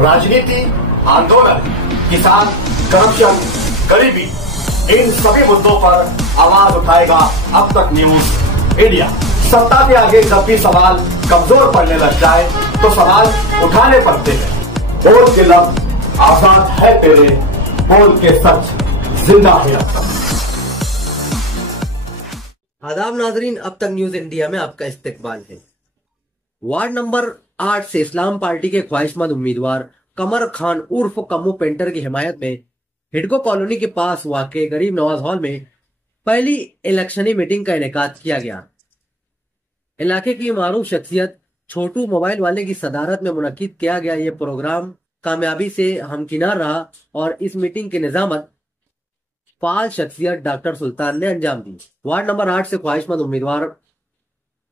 राजनीति, आंदोलन, किसान, करप्शन, गरीबी, इन सभी मुद्दों पर आवाज उठाएगा अब तक न्यूज इंडिया। सत्ता के आगे जब भी सवाल कमजोर पड़ने लग जाए तो सवाल उठाने पड़ते हैं। बोल के लफ्ज आजाद है तेरे, बोल के सच जिंदा है अब तक। आदाब नाजरीन, अब तक न्यूज इंडिया में आपका इस्तकबाल है। वार्ड नंबर 8 से इस्लाम पार्टी के ख्वाहिशमंद उम्मीदवार कमर खान उर्फ कम्मू पेंटर की हिमायत में हिडको कॉलोनी के पास वाक़े गरीब नवाज हॉल में पहली इलेक्शनी मीटिंग का इनेकाद किया गया। इलाके की मारूफ शख्सियत छोटू मोबाइल वाले की सदारत में मुनक्किद किया गया ये प्रोग्राम कामयाबी से हमकिनार रहा और इस मीटिंग की निजामत फाल शख्सियत डॉक्टर सुल्तान ने अंजाम दी। वार्ड नंबर 8 से ख्वाहिशमंद उम्मीदवार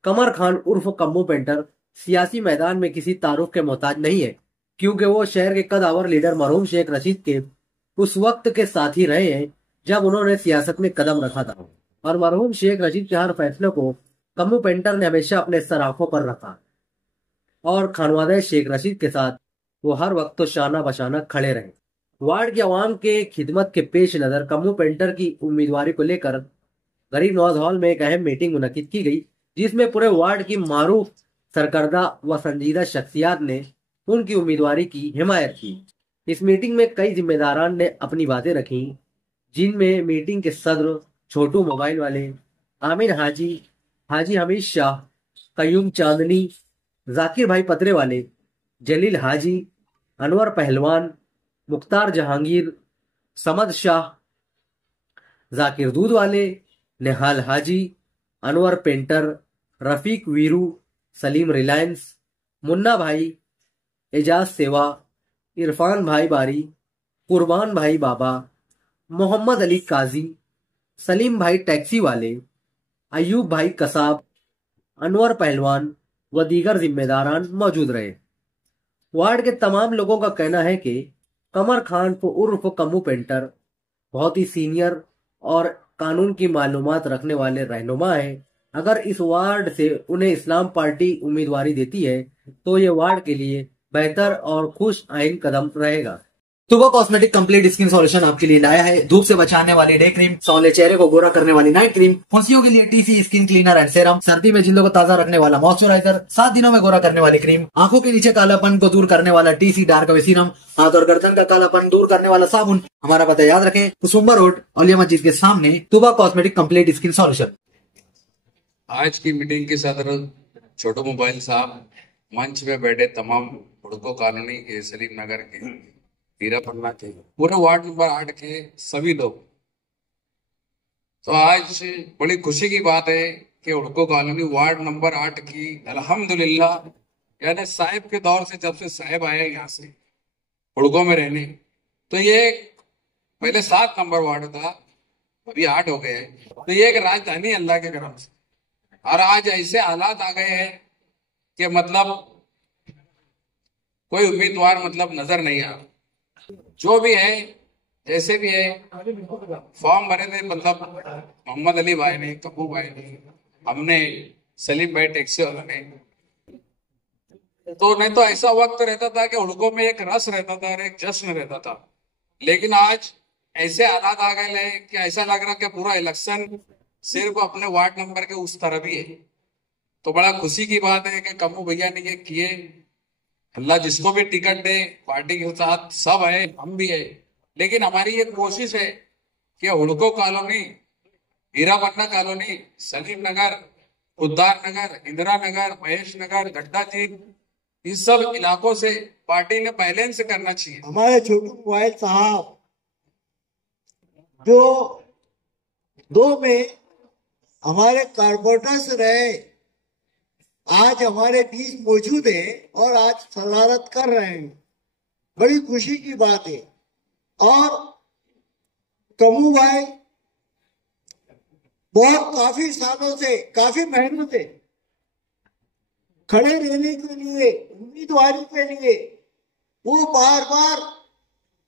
कमर खान उर्फ कम्मू पेंटर सियासी मैदान में किसी तारुफ के मोहताज नहीं है, क्योंकि वो शहर के कदावर लीडर मरहूम शेख रशीद के उस वक्त के साथी रहे हैं जब उन्होंने सियासत में कदम रखा था और मरहूम शेख रशीद के हर फैसले को कम्मू पेंटर ने हमेशा अपने सराखों पर रखा और खानवादे शेख रशीद के साथ वो हर वक्त तो शाना बशाना खड़े रहे। वार्ड के अवाम के खिदमत के पेश नजर कम्मू पेंटर की उम्मीदवारी को लेकर गरीब नवाज हॉल में एक अहम मीटिंग मुनक्किद की गई, जिसमें पूरे वार्ड की मारूफ सरकर्दा व संजीदा शख्सियात ने उनकी उम्मीदवारी की हिमायत की। इस मीटिंग में कई जिम्मेदारान ने अपनी बातें रखी, जिनमें मीटिंग के सदर छोटू मोबाइल वाले, आमिर हाजी, हाजी हमीद शाह, कयूम चांदनी, जाकिर भाई पतरे वाले, जलील हाजी, अनवर पहलवान, मुख्तार जहांगीर, समद शाह, जाकिर दूध वाले, निहाल हाजी, अनवर पेंटर, रफीक वीरू, सलीम रिलायंस, मुन्ना भाई, एजाज सेवा, इरफान भाई बारी, कुर्बान भाई बाबा, मोहम्मद अली काजी, सलीम भाई टैक्सी वाले, अयूब भाई कसाब, अनवर पहलवान व दीगर जिम्मेदारान मौजूद रहे। वार्ड के तमाम लोगों का कहना है कि कमर खान उर्फ कम्मू पेंटर बहुत ही सीनियर और कानून की मालूमात रखने वाले रहनुमा हैं। अगर इस वार्ड से उन्हें इस्लाम पार्टी उम्मीदवारी देती है तो ये वार्ड के लिए बेहतर और खुश आइन कदम रहेगा। तुबा कॉस्मेटिक कंप्लीट स्किन सॉल्यूशन आपके लिए लाया है धूप से बचाने वाली डे क्रीम, सौले चेहरे को गोरा करने वाली नाइट क्रीम, फुंसियों के लिए TC skin cleaner and serum, सर्दी में जिल्दों को ताजा रखने वाला मॉइस्चराइजर, 7 दिनों में गोरा करने वाली क्रीम, आंखों के नीचे कालापन को दूर करने वाला टीसी डार्क वे सीरम, हाथ और गर्दन का कालापन दूर करने वाला साबुन। हमारा पता याद रखें, कुसुम्बा रोड औलिया मस्जिद के सामने, तुबा कॉस्मेटिक कंप्लीट स्किन सॉल्यूशन। आज की मीटिंग के सदर छोटू मोबाइल साहब, मंच में बैठे तमाम हुड़को कॉलोनी के, सलीम नगर के, हीरा पन्ना के, पूरे वार्ड नंबर 8 के सभी लोग, तो आज बड़ी खुशी की बात है कि हुड़को कॉलोनी वार्ड नंबर 8 की अल्हम्दुलिल्लाह, यानी साहिब के दौर से जब से साहिब आए यहाँ से हुड़को में रहने, तो ये पहले 7 नंबर वार्ड था, अभी 8 हो गए हैं, तो ये एक राजधानी अल्लाह के करम से। और आज ऐसे हालात आ गए हैं कि मतलब कोई उम्मीदवार मतलब नजर नहीं आ, जो भी है जैसे भी है, फॉर्म भरे थे मतलब मोहम्मद अली भाई ने, कपूर भाई ने, हमने, सलीम भाई टैक्सी वाला ने, तो नहीं तो ऐसा वक्त रहता था कि हुड़को में एक रस रहता था और एक जश्न रहता था। लेकिन आज ऐसे हालात आ गए हैं कि ऐसा लग रहा कि पूरा इलेक्शन सिर्फ अपने वार्ड नंबर के उस तरफ ही है। तो बड़ा खुशी की बात है कि कम्मू भैया ने ये किए। अल्लाह जिसको भी टिकट दे, पार्टी के साथ सब है, हम भी है, लेकिन हमारी ये कोशिश है कि हुड़को कॉलोनी, हीरा पन्ना कॉलोनी, सलीम नगर, उद्दार नगर, इंदिरा नगर, महेश नगर, गड्ढा जी, इस सब इलाकों से पार्टी ने पहले से करना चाहिए। हमारे छोटू मोबाइल साहब जो 2 में हमारे कारपोरेटर रहे, आज हमारे बीच मौजूद है और आज सदारत कर रहे हैं, बड़ी खुशी की बात है। और कम्मू भाई बहुत काफी सालों से, काफी महीनों से खड़े रहने के लिए, उम्मीदवारी के लिए वो बार बार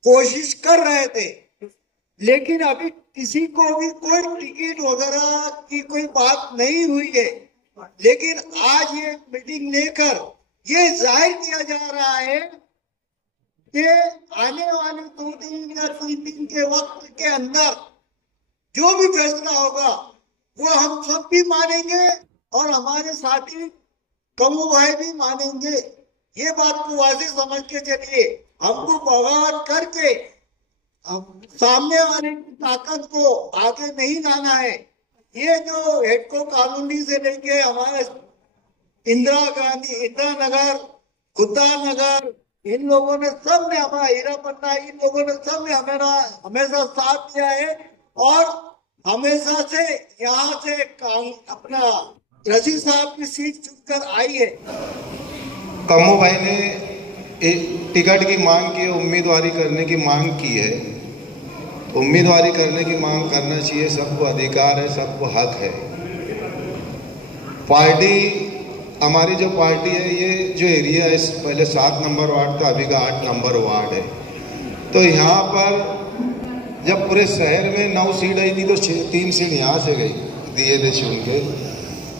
कोशिश कर रहे थे, लेकिन अभी किसी को भी कोई टिकट वगैरह की कोई बात नहीं हुई है। लेकिन आज ये मीटिंग लेकर ये जाहिर किया जा रहा है कि आने वाले 2 दिन या 3 दिन के वक्त के अंदर जो भी फैसला होगा वो हम सब भी मानेंगे और हमारे साथी कमू भाई भी मानेंगे। ये बात को वाज़ेह समझ के चलिए, हमको बगावत करके सामने वाले की ताकत को आगे नहीं लाना है। ये जो हेडको कॉलोनी से लेके हमारे इंदिरा नगर, खुद्दा नगर, इन लोगों ने सब ने, हमारा हीरा पन्ना, इन लोगों ने सब ने हमारा हमेशा साथ दिया है और हमेशा से यहाँ से अपना रशीद साहब की सीट चुनकर आई है। कमू भाई ने टिकट की मांग की है, उम्मीदवारी करने की मांग की है। उम्मीदवारी करने की मांग करना चाहिए, सबको अधिकार है, सबको हक है। पार्टी, हमारी जो पार्टी है, ये जो एरिया है, पहले 7 नंबर वार्ड था, अभी का 8 नंबर वार्ड है। तो यहाँ पर जब पूरे शहर में 9 सीट आई थी तो 3 सीट यहाँ से गई, दिए थे चुन के,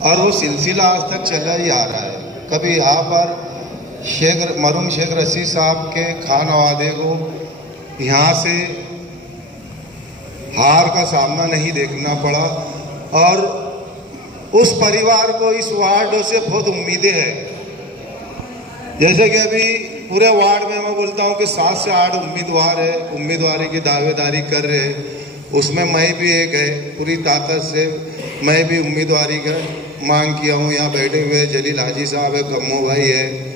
और वो सिलसिला आज तक चला ही आ रहा है। कभी यहाँ पर मरूम शेख रशीद साहब के खान वादे को यहाँ से हार का सामना नहीं देखना पड़ा, और उस परिवार को इस वार्ड से बहुत उम्मीदें हैं। जैसे कि अभी पूरे वार्ड में मैं बोलता हूँ कि 7 से 8 उम्मीदवार है, उम्मीदवारी की दावेदारी कर रहे हैं, उसमें मैं भी एक है। पूरी ताकत से मैं भी उम्मीदवारी का मांग किया हूँ। यहाँ बैठे हुए जलील हाजी साहब है, कम्मू भाई है,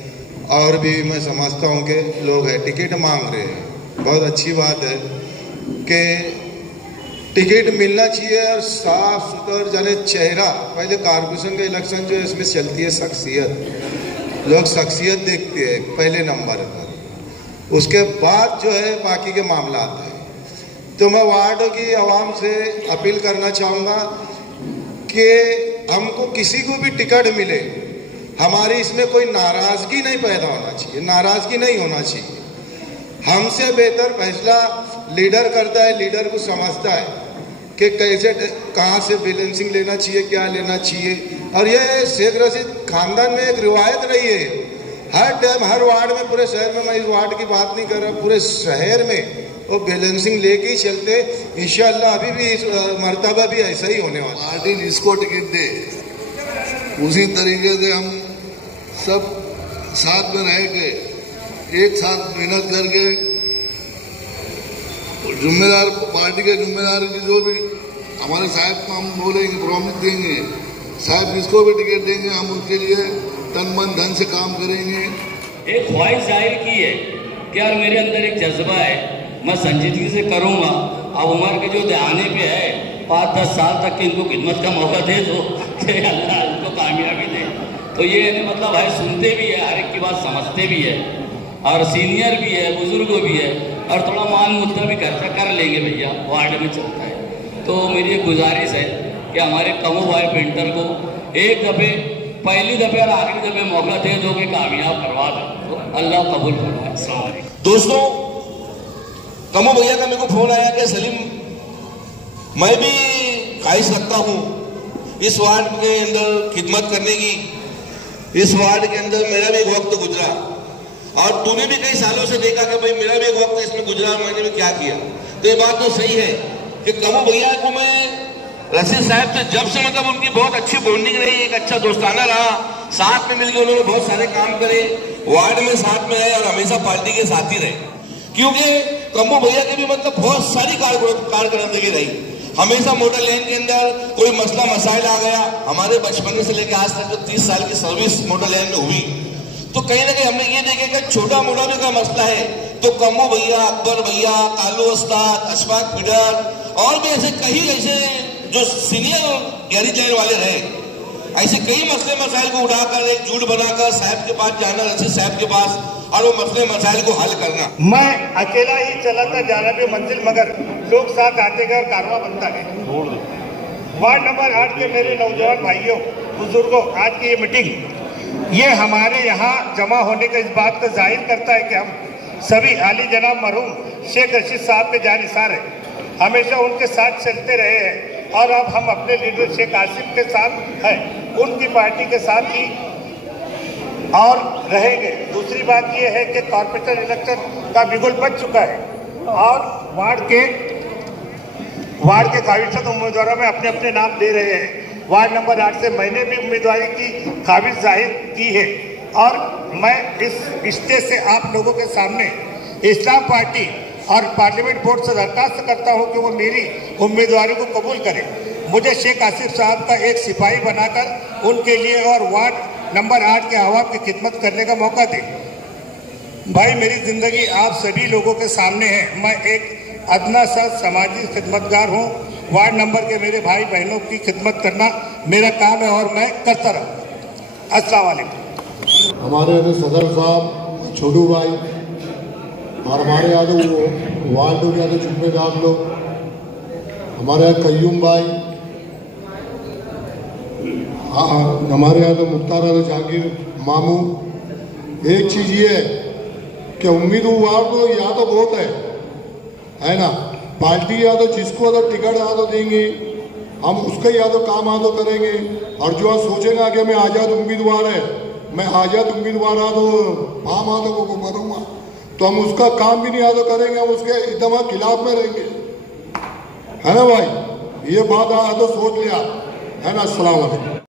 और भी मैं समझता हूँ कि लोग हैं, टिकट मांग रहे हैं। बहुत अच्छी बात है कि टिकट मिलना चाहिए और साफ सुथरा जाने चेहरा। पहले कारपोरेशन का इलेक्शन जो है इसमें चलती है शख्सियत, लोग शख्सियत देखते हैं पहले नंबर पर, उसके बाद जो है बाकी के मामला आते हैं। तो मैं वार्ड की आवाम से अपील करना चाहूँगा कि हमको किसी को भी टिकट मिले, हमारी इसमें कोई नाराजगी नहीं पैदा होना चाहिए, नाराजगी नहीं होना चाहिए। हमसे बेहतर फैसला लीडर करता है, लीडर को समझता है कि कैसे कहाँ से बैलेंसिंग लेना चाहिए, क्या लेना चाहिए। और ये शेख रशीद खानदान में एक रिवायत रही है, हर टाइम हर वार्ड में, पूरे शहर में, मैं इस वार्ड की बात नहीं कर रहा, पूरे शहर में वो बैलेंसिंग लेके ही चलते। इंशाअल्लाह अभी भी इस मर्तबा भी ऐसा ही होने वाला। पार्टी जिसको टिकट दे उसी तरीके से हम सब साथ में रह के एक साथ मेहनत करके जिम्मेदार पार्टी के जिम्मेदार की जो भी हमारे साहब को हम बोलेंगे, प्रॉमिस देंगे, साहब जिसको भी टिकट देंगे हम उनके लिए तन मन धन से काम करेंगे। एक ख्वाहिश जाहिर की है कि यार मेरे अंदर एक जज्बा है, मैं संजीदगी से करूँगा। अब उम्र के जो दहाने पे है, 5-10 साल तक के इनको खिदमत का मौका दे दो कि अल्लाह उनको कामयाबी दे। तो ये मतलब भाई सुनते भी है, हर एक की बात समझते भी है, और सीनियर भी है, बुजुर्ग भी है, और थोड़ा मान मुद्दा भी खर्चा कर लेंगे भैया, वार्ड में चलता है। तो मेरी एक गुजारिश है कि हमारे कमू भाई पेंटर को एक दफ़े, पहली दफ़े और आखिरी दफ़े मौका दे दो कि कामयाब करवा दो, तो अल्लाह कबूल फरमाए। दोस्तों, कमू भैया का मेरे को फोन आया कि सलीम, मैं भी ख्वाहिश रखता हूँ इस वार्ड के अंदर खिदमत करने की। इस वार्ड के अंदर मेरा भी एक वक्त गुजरा, और तूने भी कई सालों से देखा कि भाई मेरा भी एक वक्त इसमें गुजरा, मैंने भी क्या किया। तो ये बात तो सही है कि कमू भैया को मैं रशीद साहब से जब से मतलब उनकी बहुत अच्छी बॉन्डिंग रही, एक अच्छा दोस्ताना रहा, साथ में मिलकर उन्होंने बहुत सारे काम करे, वार्ड में साथ में रहे और हमेशा पार्टी के साथ ही रहे। क्योंकि कमू भैया की भी मतलब बहुत सारी कारकर्दगी रही। हमेशा मोटर लाइन के अंदर कोई मसला मसाइल आ गया, हमारे बचपन से लेकर आज तक जो 30 साल की सर्विस मोटर लाइन में हुई, तो कहीं ना कहीं हमने ये देखे कि छोटा मोटा भी कोई मसला है तो कम्मू भैया, अकबर भैया, कालू उस्ताद, अशफाक फिडर और भी ऐसे कई ऐसे जो सीनियर गैरेज लाइन वाले रहे, ऐसे कई मसले मसाइल को उठाकर एक जुट बनाकर साहब के पास जाना, रशीद साहब के पास, और वो मसले मसाइल को हल करना। मैं अकेला ही चलाता जाना भी मंजिल, मगर लोग साथ आते गए, कारवा बनता है। वार्ड नंबर 8 के मेरे नौजवान भाइयों, बुजुर्गों, आज की ये मीटिंग ये हमारे यहाँ जमा होने का इस बात को जाहिर करता है कि हम सभी आली जनाब मरहूम शेख रशीद साहब के जानिसार हैं, हमेशा उनके साथ चलते रहे हैं, और अब हम अपने लीडर शेख आसिफ के साथ हैं, उनकी पार्टी के साथ ही और रहेंगे। दूसरी बात यह है कि कॉर्पोरेटर इलेक्शन का बिगुल बच चुका है और वार्ड के काबिज उम्मीदवारों में अपने अपने नाम दे रहे हैं। वार्ड नंबर 8 से मैंने भी उम्मीदवारी की काबिज जाहिर की है और मैं इस स्टेज से आप लोगों के सामने इस्लाम पार्टी और पार्लियामेंट बोर्ड से दरखास्त करता हूं कि वो मेरी उम्मीदवारी को कबूल करें। मुझे शेख आसिफ साहब का एक सिपाही बनाकर उनके लिए और वार्ड नंबर 8 के आवाम की खिदमत करने का मौका दें। भाई, मेरी जिंदगी आप सभी लोगों के सामने है। मैं एक अदना सा समाजी खिदमतगार हूँ। वार्ड नंबर के मेरे भाई बहनों की खिदमत करना मेरा काम है और मैं करता रहूँगा। अस्सलाम वालेकुम। हमारे सदर साहब, छोटू भाई और हमारे यहाँ तो वार्ड लोग या तो जुम्मेदार लोग, हमारे यहाँ कयूम भाई, हमारे यहाँ तो मुख्तार जहांगीर मामू। एक चीज़ ये है कि उम्मीदवार तो यहाँ तो बहुत है ना। पार्टी या तो जिसको तो टिकट या तो देंगे, हम उसका या तो काम या तो करेंगे। और जो आप सोचेगा कि मैं आज़ाद उम्मीदवार है, मैं आज़ाद उम्मीदवार आ तो फार्म आ तो वो करूँगा, तो हम उसका काम भी नहीं आ तो करेंगे, हम उसके एकदम खिलाफ में रहेंगे, है ना भाई। ये बात आ तो सोच लिया, है ना। अस्सलाम वालेकुम।